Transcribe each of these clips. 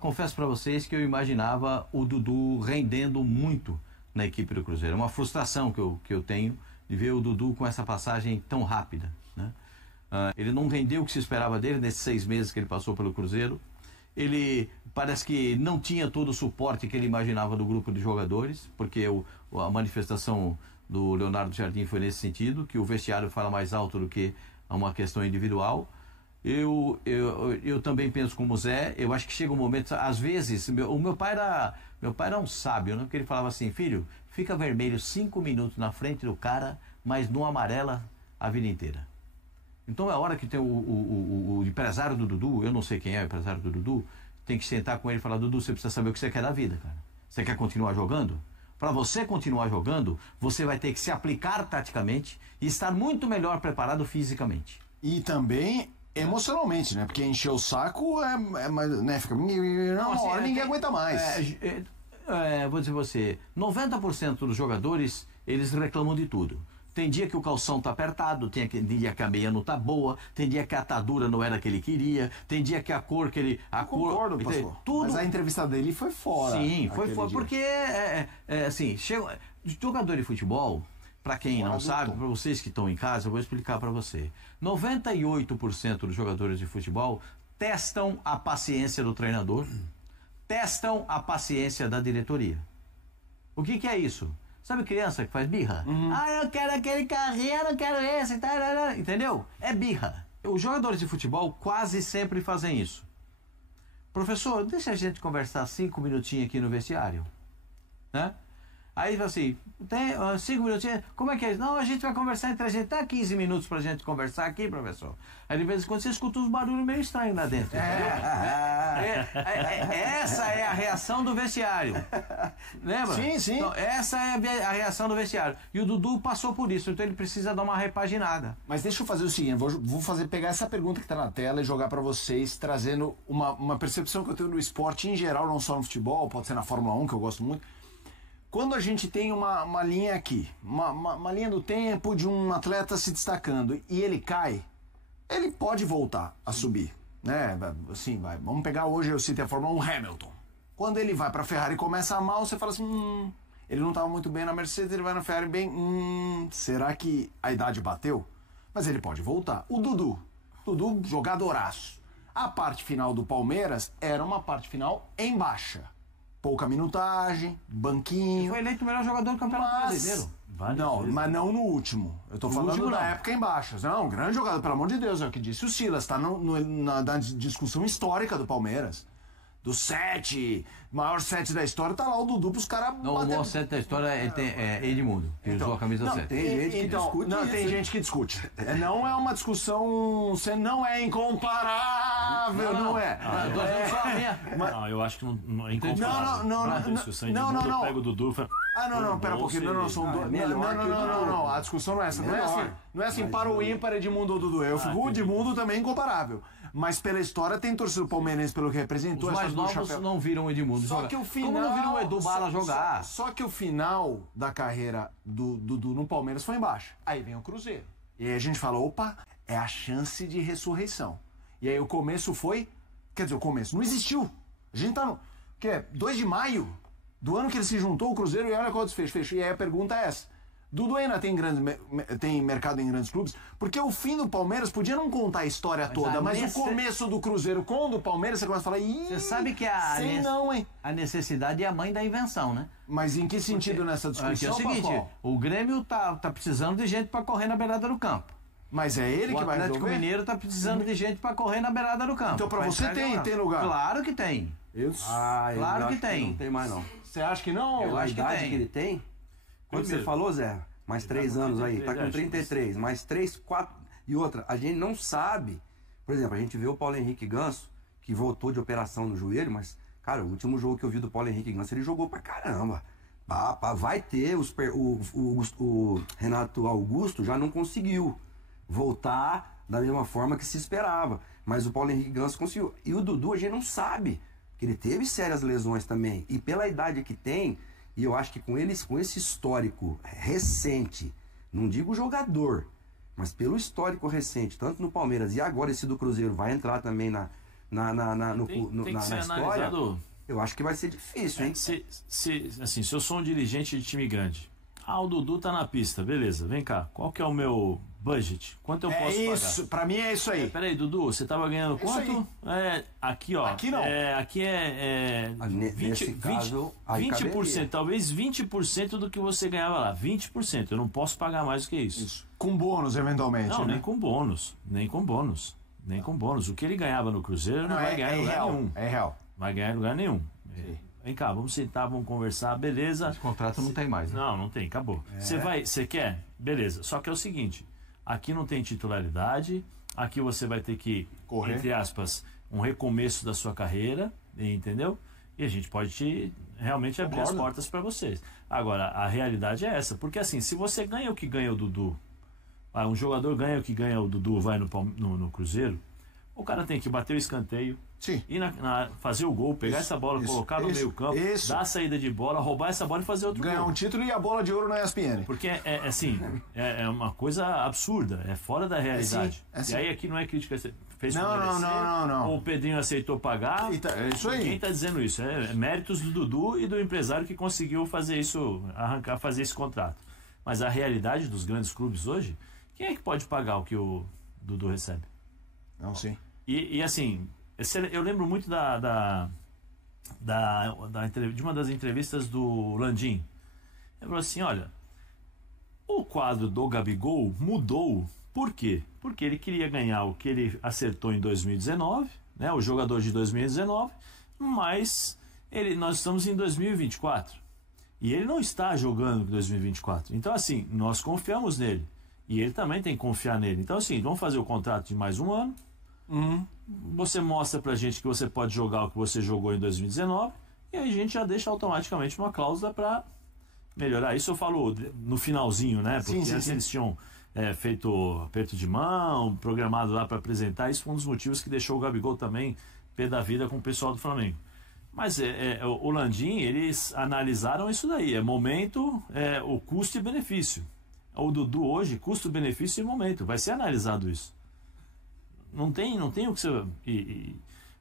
Confesso para vocês que eu imaginava o Dudu rendendo muito na equipe do Cruzeiro. É uma frustração que eu tenho de ver o Dudu com essa passagem tão rápida, né? Ele não rendeu o que se esperava dele nesses 6 meses que ele passou pelo Cruzeiro. Ele parece que não tinha todo o suporte que ele imaginava do grupo de jogadores, porque a manifestação do Leonardo Jardim foi nesse sentido, que o vestiário fala mais alto do que uma questão individual. Eu também penso como o Zé. Eu acho que chega um momento, às vezes, o meu pai era um sábio, né? Porque ele falava assim: filho, fica vermelho 5 minutos na frente do cara, mas não amarela a vida inteira. Então é a hora que tem o empresário do Dudu, eu não sei quem é o empresário do Dudu, tem que sentar com ele e falar: Dudu, você precisa saber o que você quer da vida, cara. Você quer continuar jogando? Para você continuar jogando, você vai ter que se aplicar taticamente e estar muito melhor preparado fisicamente. E também emocionalmente, né? Porque encher o saco né? Fica uma hora ninguém aguenta mais. Vou dizer você, 90% dos jogadores, eles reclamam de tudo. Tem dia que o calção tá apertado, tem dia que a meia não tá boa, tem dia que a atadura não era a que ele queria, tem dia que a cor que ele... Concordo, pastor. Tudo... Mas a entrevista dele foi fora. Sim, foi fora, porque assim, jogador de futebol, para quem não sabe, para vocês que estão em casa, eu vou explicar para você. 98% dos jogadores de futebol testam a paciência do treinador, testam a paciência da diretoria. O que é isso? Sabe criança que faz birra? Eu quero aquele carrinho, eu não quero esse, entendeu? É birra. Os jogadores de futebol quase sempre fazem isso. Professor, deixa a gente conversar 5 minutinhos aqui no vestiário, né? Aí fala assim, tem 5 minutinhos, como é que é isso? Não, a gente vai conversar entre a gente, tá 15 minutos pra gente conversar aqui, professor. Aí de vez em quando você escuta uns barulhos meio estranhos lá dentro. Essa é a reação do vestiário. Lembra? Sim. Então, essa é a reação do vestiário. E o Dudu passou por isso, então ele precisa dar uma repaginada. Mas deixa eu fazer o seguinte, vou pegar essa pergunta que tá na tela e jogar pra vocês, trazendo uma percepção que eu tenho do esporte em geral, não só no futebol, pode ser na Fórmula 1, que eu gosto muito. Quando a gente tem uma linha aqui, uma linha do tempo de um atleta se destacando e ele cai, ele pode voltar a subir, né? Assim, vamos pegar hoje, eu citei a Fórmula 1, Hamilton. Quando ele vai pra Ferrari e começa mal, você fala assim, ele não estava muito bem na Mercedes, ele vai na Ferrari bem, será que a idade bateu? Mas ele pode voltar. O Dudu, jogadoraço. A parte final do Palmeiras era uma parte final em baixa. Pouca minutagem, banquinho. Ele foi eleito o melhor jogador do Campeonato Brasileiro. Mas não no último. Eu tô falando da época em baixas. Não, grande jogador, pelo amor de Deus, é o que disse o Silas. Tá na discussão histórica do Palmeiras. Do 7, maior 7 da história, tá lá o Dudu pros caras. Não, o maior 7 da história é Edmundo, que usou a camisa 7. Tem gente que discute. Não, tem gente que discute. Não é uma discussão. Você não é incomparável, não é. Não, eu acho que não é incomparável. Não. Pega o Dudu. Pera um pouquinho. Não. A discussão não é essa. Não é assim, para o ímpar Edmundo ou Dudu. O Edmundo também é incomparável. Mas pela história tem torcido palmeirense pelo que representou. Os mais novos não viram o Edmundo jogar. Que o final, como não viram o Edu Bala jogar? Só que o final da carreira do Dudu no Palmeiras foi embaixo. Aí vem o Cruzeiro. E aí a gente fala, opa, é a chance de ressurreição. E aí o começo foi... Quer dizer, o começo não existiu. A gente tá no... 2 de maio do ano que ele se juntou, o Cruzeiro, e olha qual desfecho. E aí a pergunta é essa. Dudu ainda tem mercado em grandes clubes, porque o fim do Palmeiras podia não contar a história toda, mas o começo do Cruzeiro com o do Palmeiras, você começa a falar, você sabe que a necessidade é a mãe da invenção, né? Mas em que sentido nessa discussão? É o seguinte, o Grêmio tá precisando de gente para correr na beirada do campo. Mas é ele que vai resolver? O Atlético Mineiro tá precisando de gente para correr na beirada do campo. Então pra você tem lugar? Claro que tem. Claro que tem. Não tem mais não. Você acha que não? Eu acho que a idade que ele tem... Quando você falou, Zé, mais 3 anos aí, tá com 33, mais 3, 4... E outra, a gente não sabe... Por exemplo, a gente vê o Paulo Henrique Ganso, que voltou de operação no joelho, mas, cara, o último jogo que eu vi do Paulo Henrique Ganso, ele jogou pra caramba. Vai ter, o Renato Augusto já não conseguiu voltar da mesma forma que se esperava. Mas o Paulo Henrique Ganso conseguiu. E o Dudu a gente não sabe, que ele teve sérias lesões também. E pela idade que tem... E eu acho que com esse histórico recente, não digo jogador, mas pelo histórico recente, tanto no Palmeiras e agora esse do Cruzeiro vai entrar também na história, eu acho que vai ser difícil, hein? Se eu sou um dirigente de time grande, o Dudu tá na pista, beleza, vem cá, qual que é o meu budget? Quanto eu posso pagar? Isso, pra mim é isso aí. Peraí, Dudu, você tava ganhando quanto? Aqui, ó. Aqui não. Aqui é 20%, talvez 20% do que você ganhava lá. 20%, eu não posso pagar mais do que isso. Com bônus, eventualmente. Não, né? nem com bônus. O que ele ganhava no Cruzeiro não vai ganhar em lugar nenhum. É real. Vai ganhar em lugar nenhum. Vem cá, vamos sentar, vamos conversar, beleza. Esse contrato não tem mais, né? Não tem, acabou. Você quer? Beleza. Só que é o seguinte, aqui não tem titularidade, aqui você vai ter que, correr, entre aspas, um recomeço da sua carreira, entendeu? E a gente pode realmente abrir as portas para vocês. Agora, a realidade é essa, porque assim, se você ganha o que ganha o Dudu, um jogador ganha o que ganha o Dudu, vai no Cruzeiro, o cara tem que bater o escanteio, ir fazer o gol, pegar essa bola, colocar no meio campo, dar a saída de bola, roubar essa bola e fazer outro gol. Ganhar um título e a bola de ouro na ESPN. Porque é uma coisa absurda, é fora da realidade. E aí aqui não é crítica, fez não. O Pedrinho aceitou pagar. É isso aí. Quem está dizendo isso? É méritos do Dudu e do empresário que conseguiu fazer isso, fazer esse contrato. Mas a realidade dos grandes clubes hoje, quem é que pode pagar o que o Dudu recebe? Não, sim. E assim, eu lembro muito de uma das entrevistas do Landim. Ele falou assim, olha, o quadro do Gabigol mudou. Por quê? Porque ele queria ganhar o que ele acertou em 2019, né, o jogador de 2019, mas nós estamos em 2024. E ele não está jogando em 2024. Então, assim, nós confiamos nele. E ele também tem que confiar nele. Então, assim, vamos fazer o contrato de mais um ano. Você mostra pra gente que você pode jogar o que você jogou em 2019 e aí a gente já deixa automaticamente uma cláusula para melhorar. Isso eu falo no finalzinho, né? Porque antes eles tinham feito aperto de mão, programado lá para apresentar. Isso foi um dos motivos que deixou o Gabigol também pé da vida com o pessoal do Flamengo. Mas o Landim, eles analisaram isso daí. É momento, o custo e benefício. O Dudu hoje, custo-benefício e momento. Vai ser analisado isso. Não tem o que você...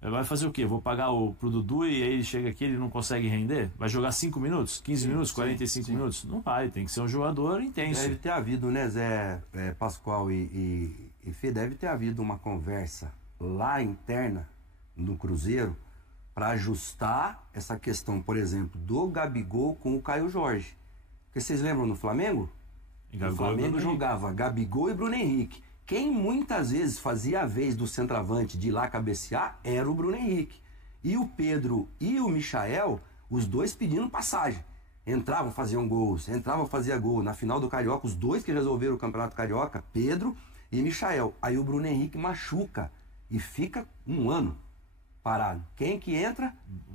vai fazer o quê? Vou pagar pro Dudu e aí ele chega aqui e ele não consegue render? Vai jogar 5 minutos, 15 minutos, 45 minutos? Não vai, tem que ser um jogador intenso. Deve ter havido, né, Zé Pascoal e Fê, deve ter havido uma conversa lá interna no Cruzeiro para ajustar essa questão, por exemplo, do Gabigol com o Caio Jorge. Porque vocês lembram no Flamengo? O Flamengo jogava Gabigol e Bruno Henrique. Quem muitas vezes fazia a vez do centroavante de ir lá cabecear era o Bruno Henrique. E o Pedro e o Michael, os dois pedindo passagem. Entravam, faziam gols, fazia gol. Na final do Carioca, os dois que resolveram o Campeonato Carioca, Pedro e Michael. Aí o Bruno Henrique machuca e fica um ano parado. Quem que entra?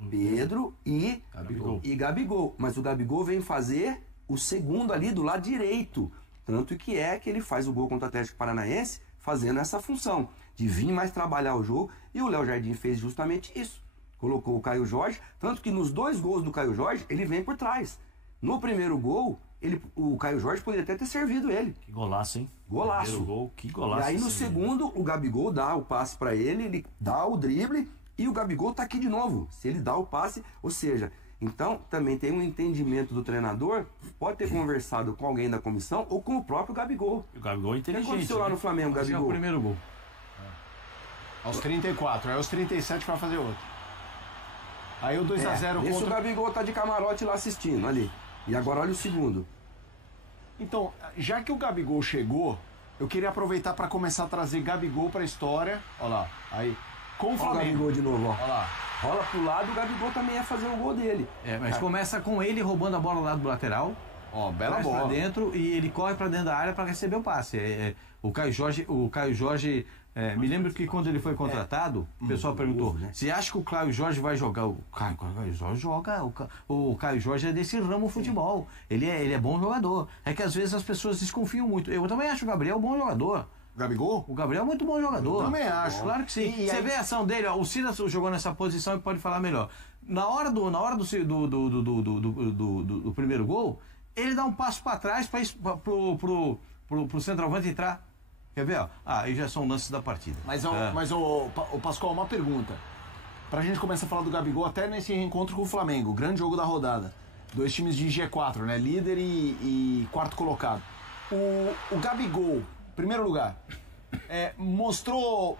Pedro e Gabigol. Mas o Gabigol vem fazer o segundo ali do lado direito. Tanto que ele faz o gol contra o Atlético Paranaense fazendo essa função de vir mais trabalhar o jogo, e o Léo Jardim fez justamente isso. Colocou o Caio Jorge, tanto que nos 2 gols do Caio Jorge ele vem por trás. No primeiro gol, o Caio Jorge poderia até ter servido ele. Que golaço, hein? Golaço. Primeiro gol, que golaço. E aí no segundo, o Gabigol dá o passe para ele dá o drible e o Gabigol tá aqui de novo. Se ele dá o passe, ou seja... Então, também tem um entendimento do treinador, pode ter conversado com alguém da comissão ou com o próprio Gabigol. O Gabigol é inteligente. O que aconteceu lá no Flamengo, Gabigol? É o primeiro gol. Aos 34, aí aos 37 vai fazer outro. Aí o 2x0 contra... Esse o Gabigol tá de camarote lá assistindo, ali. E agora olha o segundo. Então, já que o Gabigol chegou, eu queria aproveitar para começar a trazer Gabigol pra história. Olha lá, aí... Com o Flamengo. Olha o Gabigol de novo, ó. Olha lá. Rola pro lado, o Gabigol também ia fazer o gol dele. Mas começa com ele roubando a bola lá do lateral. Bela bola. Pra dentro e ele corre pra dentro da área para receber o passe. O Caio Jorge, me lembro que quando ele foi contratado, o pessoal perguntou, você acha que o Caio Jorge vai jogar? O Caio Jorge joga. O Caio Jorge é desse ramo futebol. Ele é bom jogador. É que às vezes as pessoas desconfiam muito. Eu também acho o Gabriel um bom jogador. Gabigol? O Gabriel é muito bom jogador. Eu também acho. Claro que sim. Você vê a ação dele, o Silas jogou nessa posição e pode falar melhor. Na hora do primeiro gol, ele dá um passo para trás pro centroavante entrar. Quer ver? Aí já são lances da partida. Mas o Pascoal, uma pergunta. pra gente começar a falar do Gabigol até nesse reencontro com o Flamengo, grande jogo da rodada. 2 times de G4, né? Líder e quarto colocado. O Gabigol, em primeiro lugar, mostrou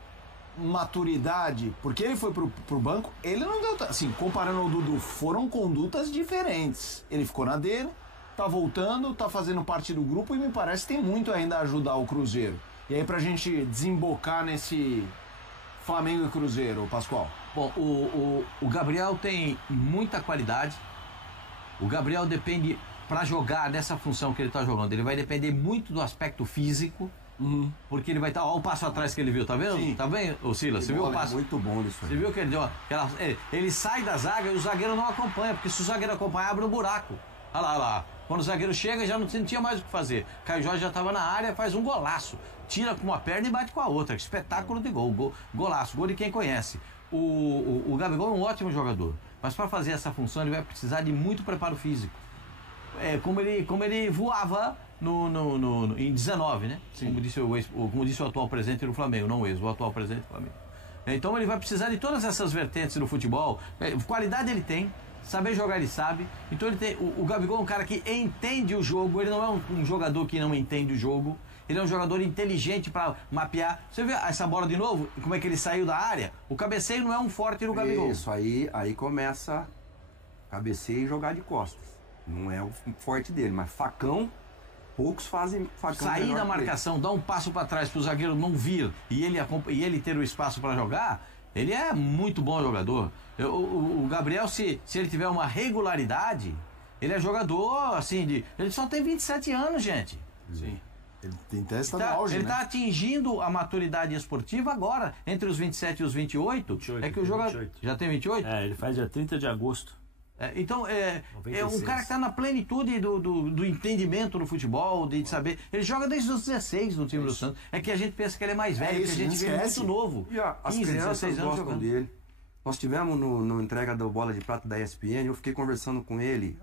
maturidade, porque ele foi pro banco, ele não deu, assim, comparando ao Dudu, foram condutas diferentes. Ele ficou na dele, tá voltando, tá fazendo parte do grupo e me parece que tem muito ainda a ajudar o Cruzeiro. E aí pra gente desembocar nesse Flamengo e Cruzeiro, Pascoal. Bom, o Gabriel tem muita qualidade. O Gabriel depende, para jogar nessa função que ele está jogando, ele vai depender muito do aspecto físico, porque ele vai estar... Olha o passo atrás que ele viu, tá vendo? Sim. Tá bem, ô Silas? Você viu o passo? Muito bom isso aí. Você viu que ele deu ele sai da zaga e o zagueiro não acompanha, porque se o zagueiro acompanhar, abre um buraco. Olha lá. Quando o zagueiro chega, já não tinha mais o que fazer. Caio Jorge já estava na área, faz um golaço. Tira com uma perna e bate com a outra. Espetáculo de gol. Golaço. Gol de quem conhece. O Gabigol é um ótimo jogador. Mas para fazer essa função, ele vai precisar de muito preparo físico. Como ele voava em 19, né? Como disse o atual presidente do Flamengo, não o atual presidente do Flamengo. Então ele vai precisar de todas essas vertentes no futebol. Qualidade ele tem. Saber jogar ele sabe. Então ele tem. O Gabigol é um cara que entende o jogo. Ele não é um jogador que não entende o jogo. Ele é um jogador inteligente para mapear. Você vê essa bola de novo? Como é que ele saiu da área? O cabeceio não é um forte no Gabigol. Isso, aí começa cabeceio e jogar de costas. Não é o forte dele, mas facão, poucos fazem facão. Sair da marcação, dar um passo para trás para o zagueiro não vir e ele ter o espaço para jogar, ele é muito bom jogador. O Gabriel, se ele tiver uma regularidade, ele é jogador, assim, ele só tem 27 anos, gente. Sim. Ele tem testa no auge, ele né? está atingindo a maturidade esportiva agora, entre os 27 e os 28. 28, é que o jogador 28. Já tem 28? Ele faz dia 30 de agosto. Então, 96. é um cara que está na plenitude do entendimento do futebol, de saber. Ele joga desde os 16 no time do Santos. É que a gente pensa que ele é mais velho, que a gente vê muito novo. E as 15, crianças 16 anos gostam jogando. dele. Nós tivemos no entrega da Bola de Prata da ESPN, eu fiquei conversando com ele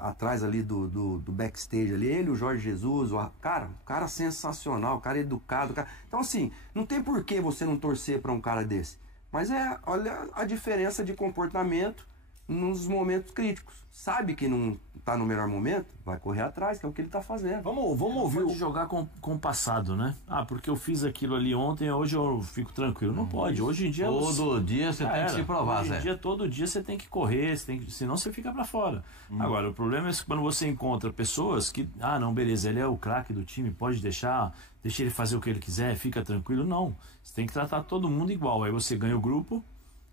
atrás ali do backstage ali, ele, o Jorge Jesus, o cara sensacional, cara educado. Então assim, não tem por que você não torcer para um cara desse. Mas olha a diferença de comportamento nos momentos críticos. Sabe que não tá no melhor momento, vai correr atrás, que é o que ele tá fazendo. Vamos ouvir Pode jogar com o passado, né? Porque eu fiz aquilo ali ontem, hoje eu fico tranquilo. Não pode. Hoje em dia... Todo dia você tem que se provar, Hoje Zé. em dia, todo dia você tem que correr, senão você fica pra fora. Agora, o problema é que quando você encontra pessoas que... não, beleza, ele é o craque do time, pode deixa ele fazer o que ele quiser, fica tranquilo. Não. Você tem que tratar todo mundo igual. Aí você ganha o grupo.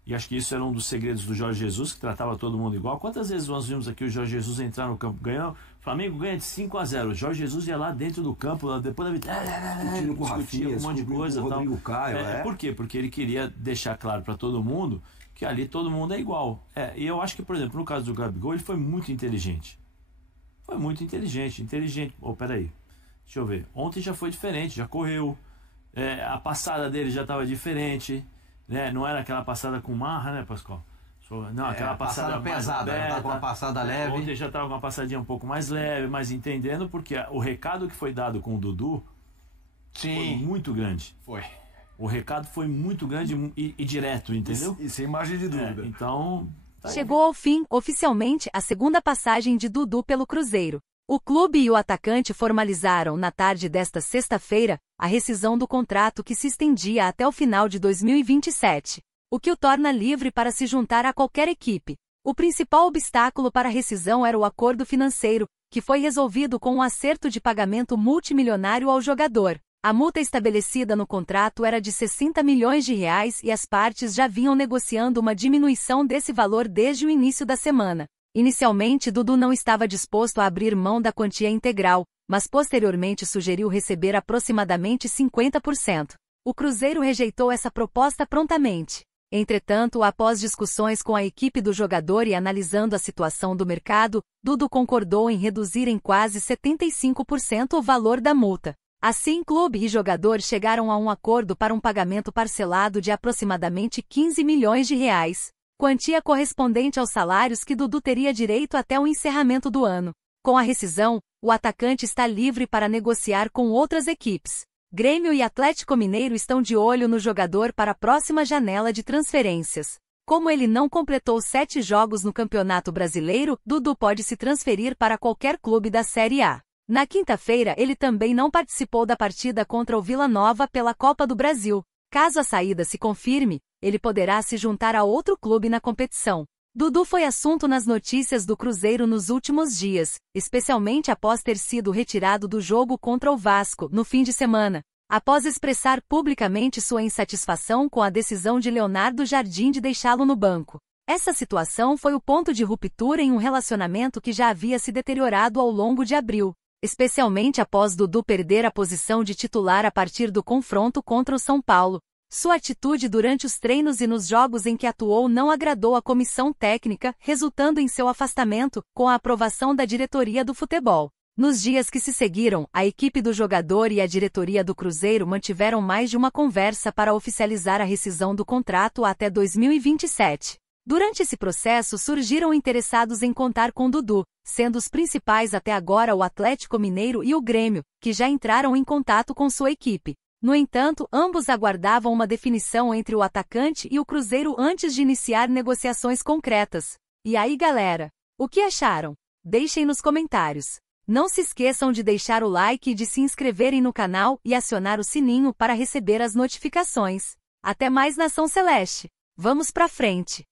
E acho que isso era um dos segredos do Jorge Jesus, que tratava todo mundo igual. Quantas vezes nós vimos aqui o Jorge Jesus entrar no campo ganhando? O Flamengo ganha de 5-0. O Jorge Jesus ia lá dentro do campo, depois da Discutindo com o Rafinha, um monte de coisa. com o Rodrigo Caio. Por quê? Porque ele queria deixar claro para todo mundo que ali todo mundo é igual. E eu acho que, por exemplo, no caso do Gabigol, ele foi muito inteligente. Inteligente. Peraí. Deixa eu ver. Ontem já foi diferente, já correu. A passada dele já estava diferente. Não era aquela passada com marra, né, Pascoal? Não, aquela passada pesada, aberta, tá com uma passada leve. Ontem já estava com uma passadinha um pouco mais leve, mas entendendo, porque o recado que foi dado com o Dudu foi muito grande. Foi. O recado foi muito grande e direto, entendeu? E sem margem de dúvida. Então... Chegou ao fim, oficialmente, a segunda passagem de Dudu pelo Cruzeiro. O clube e o atacante formalizaram, na tarde desta sexta-feira, a rescisão do contrato que se estendia até o final de 2027, o que o torna livre para se juntar a qualquer equipe. O principal obstáculo para a rescisão era o acordo financeiro, que foi resolvido com um acerto de pagamento multimilionário ao jogador. A multa estabelecida no contrato era de R$60 milhões e as partes já vinham negociando uma diminuição desse valor desde o início da semana. Inicialmente, Dudu não estava disposto a abrir mão da quantia integral, mas posteriormente sugeriu receber aproximadamente 50%. O Cruzeiro rejeitou essa proposta prontamente. Entretanto, após discussões com a equipe do jogador e analisando a situação do mercado, Dudu concordou em reduzir em quase 75% o valor da multa. Assim, clube e jogador chegaram a um acordo para um pagamento parcelado de aproximadamente R$15 milhões, quantia correspondente aos salários que Dudu teria direito até o encerramento do ano. Com a rescisão, o atacante está livre para negociar com outras equipes. Grêmio e Atlético Mineiro estão de olho no jogador para a próxima janela de transferências. Como ele não completou 7 jogos no Campeonato Brasileiro, Dudu pode se transferir para qualquer clube da Série A. Na quinta-feira ele também não participou da partida contra o Vila Nova pela Copa do Brasil. Caso a saída se confirme, ele poderá se juntar a outro clube na competição. Dudu foi assunto nas notícias do Cruzeiro nos últimos dias, especialmente após ter sido retirado do jogo contra o Vasco no fim de semana, após expressar publicamente sua insatisfação com a decisão de Leonardo Jardim de deixá-lo no banco. Essa situação foi o ponto de ruptura em um relacionamento que já havia se deteriorado ao longo de abril, especialmente após Dudu perder a posição de titular a partir do confronto contra o São Paulo. Sua atitude durante os treinos e nos jogos em que atuou não agradou a comissão técnica, resultando em seu afastamento, com a aprovação da diretoria do futebol. Nos dias que se seguiram, a equipe do jogador e a diretoria do Cruzeiro mantiveram mais de uma conversa para oficializar a rescisão do contrato até 2027. Durante esse processo surgiram interessados em contar com Dudu, sendo os principais até agora o Atlético Mineiro e o Grêmio, que já entraram em contato com sua equipe. No entanto, ambos aguardavam uma definição entre o atacante e o Cruzeiro antes de iniciar negociações concretas. E aí, galera? O que acharam? Deixem nos comentários. Não se esqueçam de deixar o like e de se inscreverem no canal e acionar o sininho para receber as notificações. Até mais, Nação Celeste! Vamos pra frente!